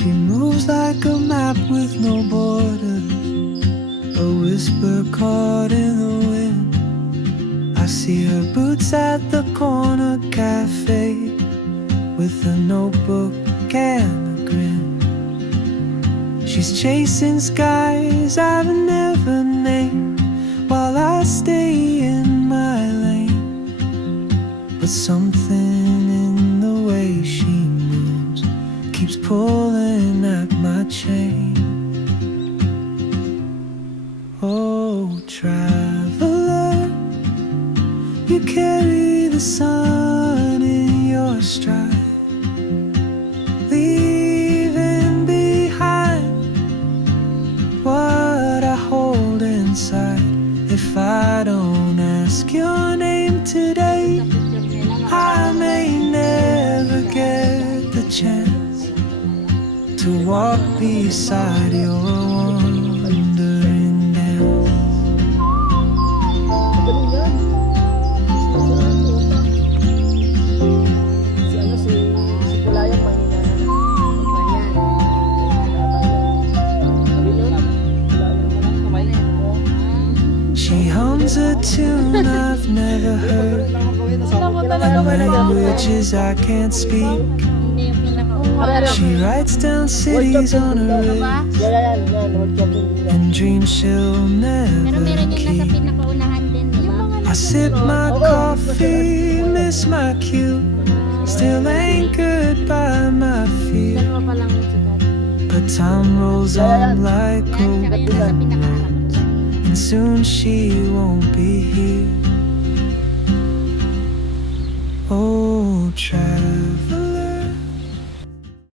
She moves like a map with no borders, a whisper caught in the wind. I see her boots at the corner cafe, with a notebook and a grin. She's chasing skies I've never named, while I stay in my lane. But something in the way she moves keeps pulling at my chain. Oh, traveler, you carry the sun in your stride, leaving behind what I hold inside. If I don't ask your name today, I may never get the chance to walk beside your wandering dance. She hums a tune I've never heard, in languages I can't speak. She writes down cities on her wrist, and dreams she'll never keep. I sip my coffee, miss my cue, still anchored by my fear. But time rolls on like open roads, and soon she won't be here. Oh, traveler,